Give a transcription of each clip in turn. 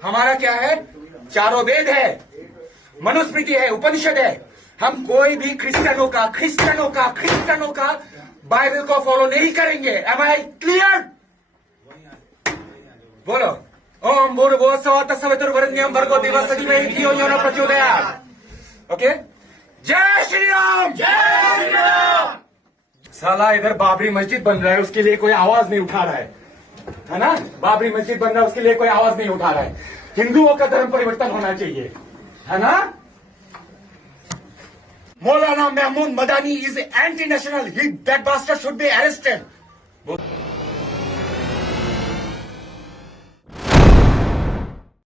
हमारा क्या है? चारों वेद है, मनुस्मृति है, उपनिषद है। हम कोई भी क्रिश्चियनों का बाइबल को फॉलो नहीं करेंगे। Am I clear? बोलो। ओम भूर्भुवस्सुः तत्सवितुर्वरेण्यं भर्गो देवस्य धीमहि धियो यो नः प्रचोदयात्। ओके, जय श्री राम। जय श्री राम। साला इधर बाबरी मस्जिद बन रहा है, उसके लिए कोई आवाज नहीं उठा रहा है ना? बाबरी मस्जिद बन रहा है, उसके लिए कोई आवाज नहीं उठा रहा है। हिंदुओं का धर्म परिवर्तन होना चाहिए, है ना? Maulana Mahmood Madani is anti national, he that bastard should be arrested.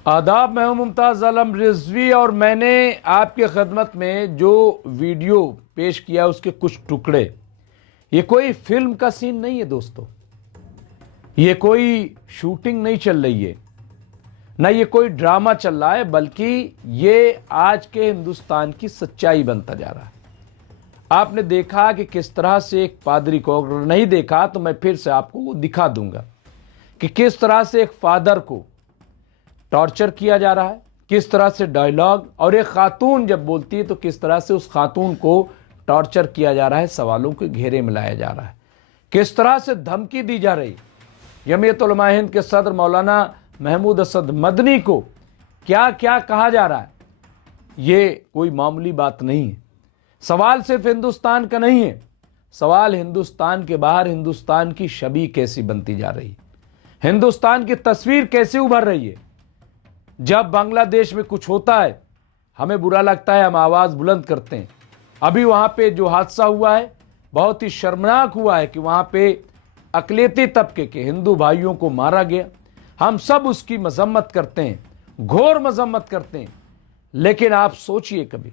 आदाब, मैं हूं मुमताज आलम रिजवी और मैंने आपकी खिदमत में जो वीडियो पेश किया उसके कुछ टुकड़े। ये कोई फिल्म का सीन नहीं है दोस्तों, ये कोई शूटिंग नहीं चल रही है, ना ये कोई ड्रामा चल रहा है, बल्कि ये आज के हिंदुस्तान की सच्चाई बनता जा रहा है। आपने देखा कि किस तरह से एक पादरी को, अगर नहीं देखा तो मैं फिर से आपको वो दिखा दूंगा कि किस तरह से एक फादर को टॉर्चर किया जा रहा है, किस तरह से डायलॉग, और एक खातून जब बोलती है तो किस तरह से उस खातून को टॉर्चर किया जा रहा है, सवालों के घेरे में लाया जा रहा है, किस तरह से धमकी दी जा रही। जमीयत उलमा हिंद के सदर मौलाना महमूद असद मदनी को क्या क्या कहा जा रहा है, ये कोई मामूली बात नहीं है। सवाल सिर्फ हिंदुस्तान का नहीं है, सवाल हिंदुस्तान के बाहर हिंदुस्तान की छवि कैसी बनती जा रही है, हिंदुस्तान की तस्वीर कैसे उभर रही है। जब बांग्लादेश में कुछ होता है हमें बुरा लगता है, हम आवाज़ बुलंद करते हैं। अभी वहाँ पे जो हादसा हुआ है बहुत ही शर्मनाक हुआ है कि वहाँ पे अकलियती तबके के हिंदू भाइयों को मारा गया। हम सब उसकी मजम्मत करते हैं, घोर मजम्मत करते हैं, लेकिन आप सोचिए कभी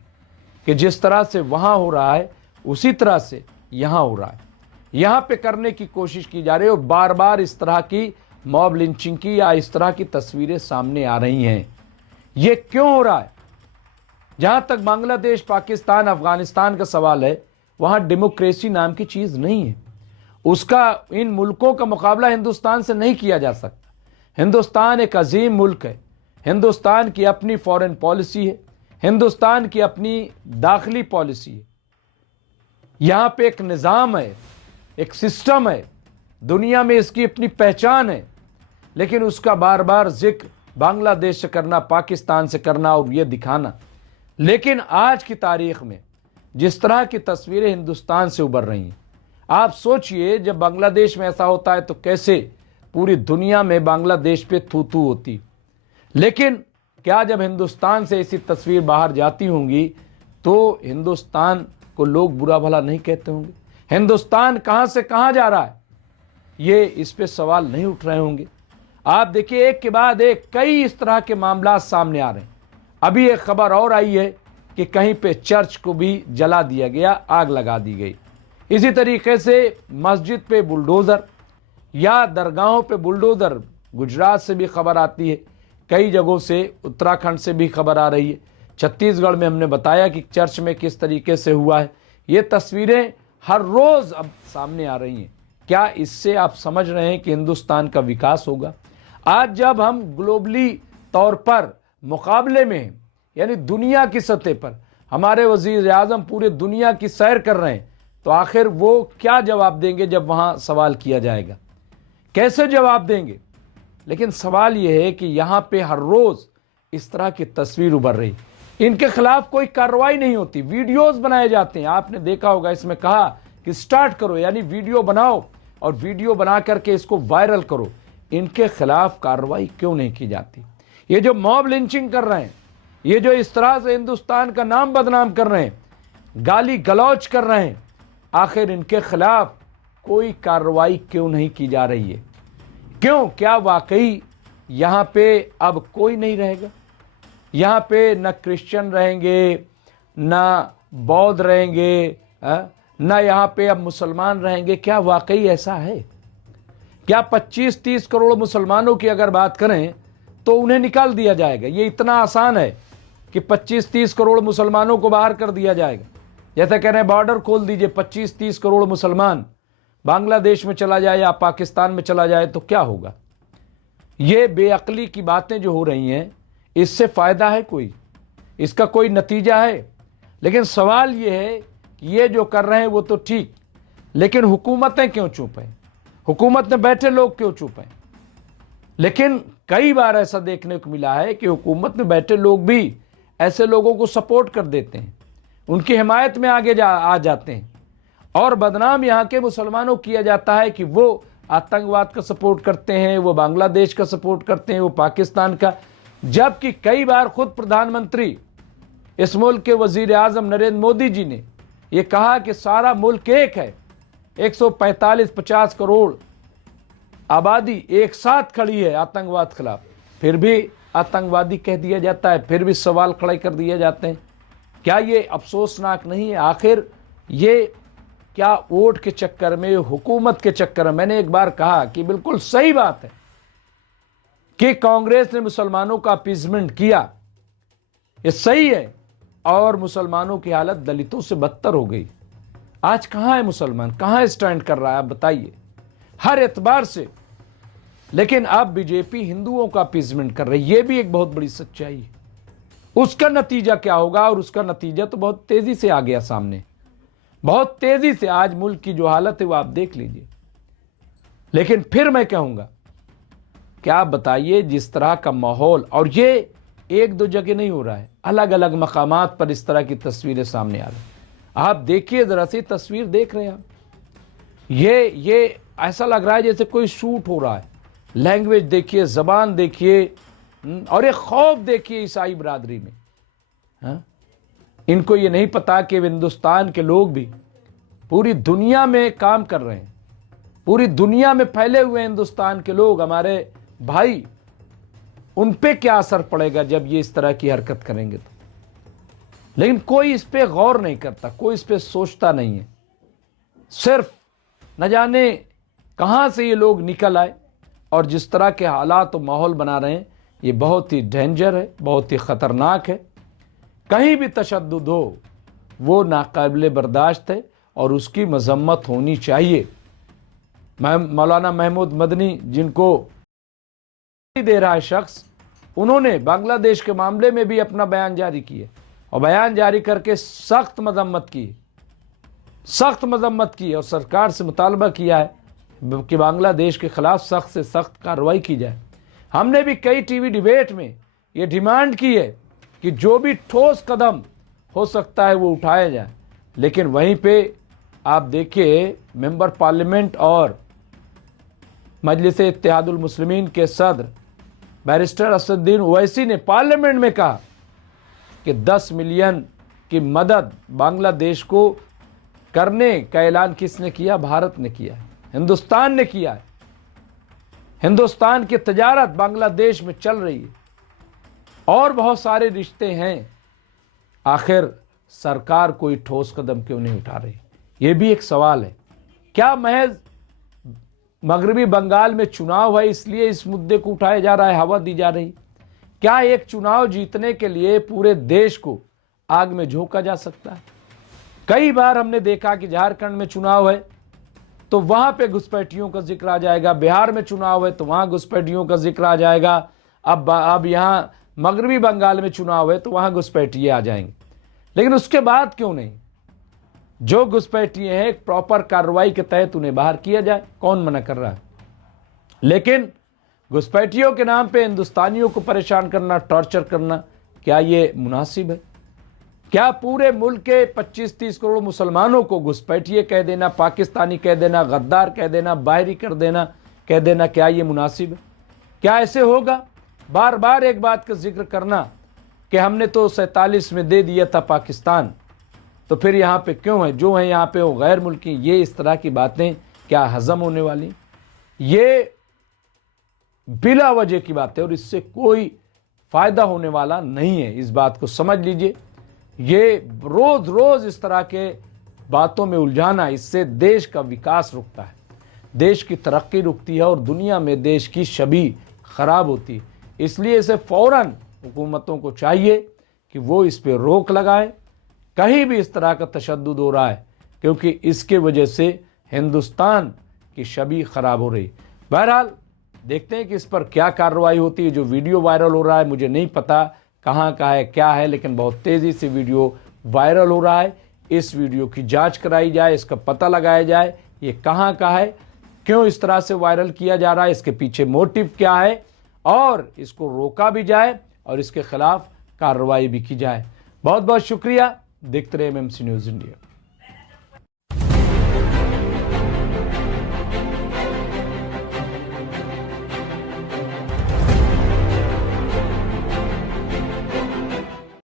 कि जिस तरह से वहाँ हो रहा है उसी तरह से यहाँ हो रहा है। यहाँ पे करने की कोशिश की जा रही है और बार बार इस तरह की मॉब लिंचिंग की या इस तरह की तस्वीरें सामने आ रही हैं। ये क्यों हो रहा है? जहां तक बांग्लादेश, पाकिस्तान, अफगानिस्तान का सवाल है, वहां डेमोक्रेसी नाम की चीज नहीं है। उसका इन मुल्कों का मुकाबला हिंदुस्तान से नहीं किया जा सकता। हिंदुस्तान एक अजीम मुल्क है, हिंदुस्तान की अपनी फॉरेन पॉलिसी है, हिंदुस्तान की अपनी दाखिली पॉलिसी है। यहां पे एक निज़ाम है, एक सिस्टम है, दुनिया में इसकी अपनी पहचान है, लेकिन उसका बार बार जिक्र बांग्लादेश से करना, पाकिस्तान से करना और ये दिखाना। लेकिन आज की तारीख में जिस तरह की तस्वीरें हिंदुस्तान से उभर रही हैं, आप सोचिए जब बांग्लादेश में ऐसा होता है तो कैसे पूरी दुनिया में बांग्लादेश पे थू थू होती। लेकिन क्या जब हिंदुस्तान से ऐसी तस्वीर बाहर जाती होंगी तो हिंदुस्तान को लोग बुरा भला नहीं कहते होंगे? हिंदुस्तान कहां से कहां जा रहा है, ये इस पे सवाल नहीं उठ रहे होंगे? आप देखिए एक के बाद एक कई इस तरह के मामला सामने आ रहे हैं। अभी एक खबर और आई है कि कहीं पे चर्च को भी जला दिया गया, आग लगा दी गई। इसी तरीके से मस्जिद पे बुलडोज़र या दरगाहों पे बुलडोज़र, गुजरात से भी खबर आती है, कई जगहों से, उत्तराखंड से भी खबर आ रही है, छत्तीसगढ़ में हमने बताया कि चर्च में किस तरीके से हुआ है। ये तस्वीरें हर रोज़ अब सामने आ रही हैं। क्या इससे आप समझ रहे हैं कि हिंदुस्तान का विकास होगा? आज जब हम ग्लोबली तौर पर मुकाबले में हैं, यानी दुनिया की सतह पर हमारे वज़ीर आज़म पूरे दुनिया की सैर कर रहे हैं, तो आखिर वो क्या जवाब देंगे जब वहाँ सवाल किया जाएगा? कैसे जवाब देंगे? लेकिन सवाल ये है कि यहाँ पे हर रोज़ इस तरह की तस्वीर उभर रही, इनके खिलाफ कोई कार्रवाई नहीं होती। वीडियोस बनाए जाते हैं, आपने देखा होगा, इसमें कहा कि स्टार्ट करो, यानी वीडियो बनाओ और वीडियो बना करके इसको वायरल करो। इनके खिलाफ कार्रवाई क्यों नहीं की जाती? ये जो मॉब लिंचिंग कर रहे हैं, ये जो इस तरह से हिंदुस्तान का नाम बदनाम कर रहे हैं, गाली गलौज कर रहे हैं, आखिर इनके खिलाफ कोई कार्रवाई क्यों नहीं की जा रही है? क्यों? क्या वाकई यहाँ पे अब कोई नहीं रहेगा? यहाँ पे न क्रिश्चियन रहेंगे, न बौद्ध रहेंगे, न यहाँ पे अब मुसलमान रहेंगे? क्या वाकई ऐसा है? क्या 25-30 करोड़ मुसलमानों की अगर बात करें तो उन्हें निकाल दिया जाएगा? ये इतना आसान है कि 25-30 करोड़ मुसलमानों को बाहर कर दिया जाएगा? जैसे कह रहे हैं बॉर्डर खोल दीजिए, 25-30 करोड़ मुसलमान बांग्लादेश में चला जाए या पाकिस्तान में चला जाए तो क्या होगा? ये बेअक्ली की बातें जो हो रही हैं, इससे फायदा है कोई? इसका कोई नतीजा है? लेकिन सवाल ये है कि ये जो कर रहे हैं वो तो ठीक, लेकिन हुकूमतें क्यों चुप हैं? हुकूमत में बैठे लोग क्यों चुप हैं? लेकिन कई बार ऐसा देखने को मिला है कि हुकूमत में बैठे लोग भी ऐसे लोगों को सपोर्ट कर देते हैं, उनकी हिमायत में आगे आ जाते हैं, और बदनाम यहाँ के मुसलमानों किया जाता है कि वो आतंकवाद का सपोर्ट करते हैं, वो बांग्लादेश का सपोर्ट करते हैं, वो पाकिस्तान का। जबकि कई बार खुद प्रधानमंत्री इस मुल्क के वजीर आजम नरेंद्र मोदी जी ने यह कहा कि सारा मुल्क एक है, 145-50 करोड़ आबादी एक साथ खड़ी है आतंकवाद खिलाफ, फिर भी आतंकवादी कह दिया जाता है, फिर भी सवाल खड़े कर दिए जाते हैं। क्या ये अफसोसनाक नहीं है? आखिर ये क्या वोट के चक्कर में, हुकूमत के चक्कर में, मैंने एक बार कहा कि बिल्कुल सही बात है कि कांग्रेस ने मुसलमानों का अपीजमेंट किया, ये सही है, और मुसलमानों की हालत दलितों से बदतर हो गई। आज कहां है मुसलमान, कहां स्टैंड कर रहा है, आप बताइए, हर एतबार से। लेकिन अब बीजेपी हिंदुओं का अपीजमेंट कर रही है, यह भी एक बहुत बड़ी सच्चाई है। उसका नतीजा क्या होगा? और उसका नतीजा तो बहुत तेजी से आ गया सामने, बहुत तेजी से। आज मुल्क की जो हालत है वो आप देख लीजिए। लेकिन फिर मैं कहूंगा कि आप बताइए, जिस तरह का माहौल, और ये एक दो जगह नहीं हो रहा है, अलग अलग मकामात पर इस तरह की तस्वीरें सामने आ रही। आप देखिए जरा सी तस्वीर देख रहे हैं आप, ये ऐसा लग रहा है जैसे कोई शूट हो रहा है। लैंग्वेज देखिए, जबान देखिए, और ये खौफ देखिए ईसाई बरादरी में। हाँ? इनको ये नहीं पता कि हिंदुस्तान के लोग भी पूरी दुनिया में काम कर रहे हैं, पूरी दुनिया में फैले हुए हिंदुस्तान के लोग, हमारे भाई, उन पे क्या असर पड़ेगा जब ये इस तरह की हरकत करेंगे तो। लेकिन कोई इस पे गौर नहीं करता, कोई इस पे सोचता नहीं है। सिर्फ न जाने कहां से ये लोग निकल आए, और जिस तरह के हालात और माहौल बना रहे हैं, ये बहुत ही डेंजर है, बहुत ही ख़तरनाक है। कहीं भी तशद्दुद हो वो नाकाबिले बर्दाश्त है, और उसकी मजम्मत होनी चाहिए। मौलाना महमूद मदनी, जिनको दे रहा है शख्स, उन्होंने बांग्लादेश के मामले में भी अपना बयान जारी किया, और बयान जारी करके सख्त मजम्मत की, और सरकार से मुतालबा किया है कि बांग्लादेश के खिलाफ सख्त से सख्त कार्रवाई की जाए। हमने भी कई टीवी डिबेट में ये डिमांड की है कि जो भी ठोस कदम हो सकता है वो उठाया जाए। लेकिन वहीं पे आप देखिए, मेंबर पार्लियामेंट और मजलिस इत्तेहादुल मुस्लिमीन के सदर बैरिस्टर असदुद्दीन ओवैसी ने पार्लियामेंट में कहा कि 10 मिलियन की मदद बांग्लादेश को करने का ऐलान किसने किया? भारत ने किया है, हिंदुस्तान ने किया है। हिंदुस्तान की तजारत बांग्लादेश में चल रही है, और बहुत सारे रिश्ते हैं। आखिर सरकार कोई ठोस कदम क्यों नहीं उठा रही? ये भी एक सवाल है। क्या महज मगरबी बंगाल में चुनाव है इसलिए इस मुद्दे को उठाया जा रहा है, हवा दी जा रही? क्या एक चुनाव जीतने के लिए पूरे देश को आग में झोंका जा सकता है? कई बार हमने देखा कि झारखंड में चुनाव है तो वहां पे घुसपैठियों का जिक्र आ जाएगा, बिहार में चुनाव है तो वहां घुसपैठियों का जिक्र आ जाएगा, अब यहां मगरबी बंगाल में चुनाव है तो वहां घुसपैठिए आ जाएंगे। लेकिन उसके बाद क्यों नहीं? जो घुसपैठिए हैं, एक प्रॉपर कार्रवाई के तहत उन्हें बाहर किया जाए, कौन मना कर रहा है? लेकिन घुसपैठियों के नाम पे हिंदुस्तानियों को परेशान करना, टॉर्चर करना, क्या ये मुनासिब है? क्या पूरे मुल्क के 25-30 करोड़ मुसलमानों को घुसपैठिए कह देना, पाकिस्तानी कह देना, गद्दार कह देना, बाहरी कर देना, कह देना, क्या ये मुनासिब है? क्या ऐसे होगा? बार बार एक बात का जिक्र करना कि हमने तो 47 में दे दिया था पाकिस्तान, तो फिर यहाँ पे क्यों है? जो है यहाँ पे वो गैर मुल्की। ये इस तरह की बातें क्या हजम होने वाली? ये बिला वजह की बात है, और इससे कोई फायदा होने वाला नहीं है। इस बात को समझ लीजिए। ये रोज रोज इस तरह के बातों में उलझाना, इससे देश का विकास रुकता है, देश की तरक्की रुकती है, और दुनिया में देश की छवि खराब होती है। इसलिए इसे फौरन हुकूमतों को चाहिए कि वो इस पे रोक लगाएं, कहीं भी इस तरह का तशद्दुद हो रहा है, क्योंकि इसके वजह से हिंदुस्तान की छवि खराब हो रही। बहरहाल देखते हैं कि इस पर क्या कार्रवाई होती है। जो वीडियो वायरल हो रहा है मुझे नहीं पता कहाँ का है क्या है, लेकिन बहुत तेज़ी से वीडियो वायरल हो रहा है। इस वीडियो की जांच कराई जाए, इसका पता लगाया जाए ये कहाँ का है, क्यों इस तरह से वायरल किया जा रहा है, इसके पीछे मोटिव क्या है, और इसको रोका भी जाए और इसके खिलाफ कार्रवाई भी की जाए। बहुत बहुत शुक्रिया। देखते रहे एमएमसी न्यूज़ इंडिया।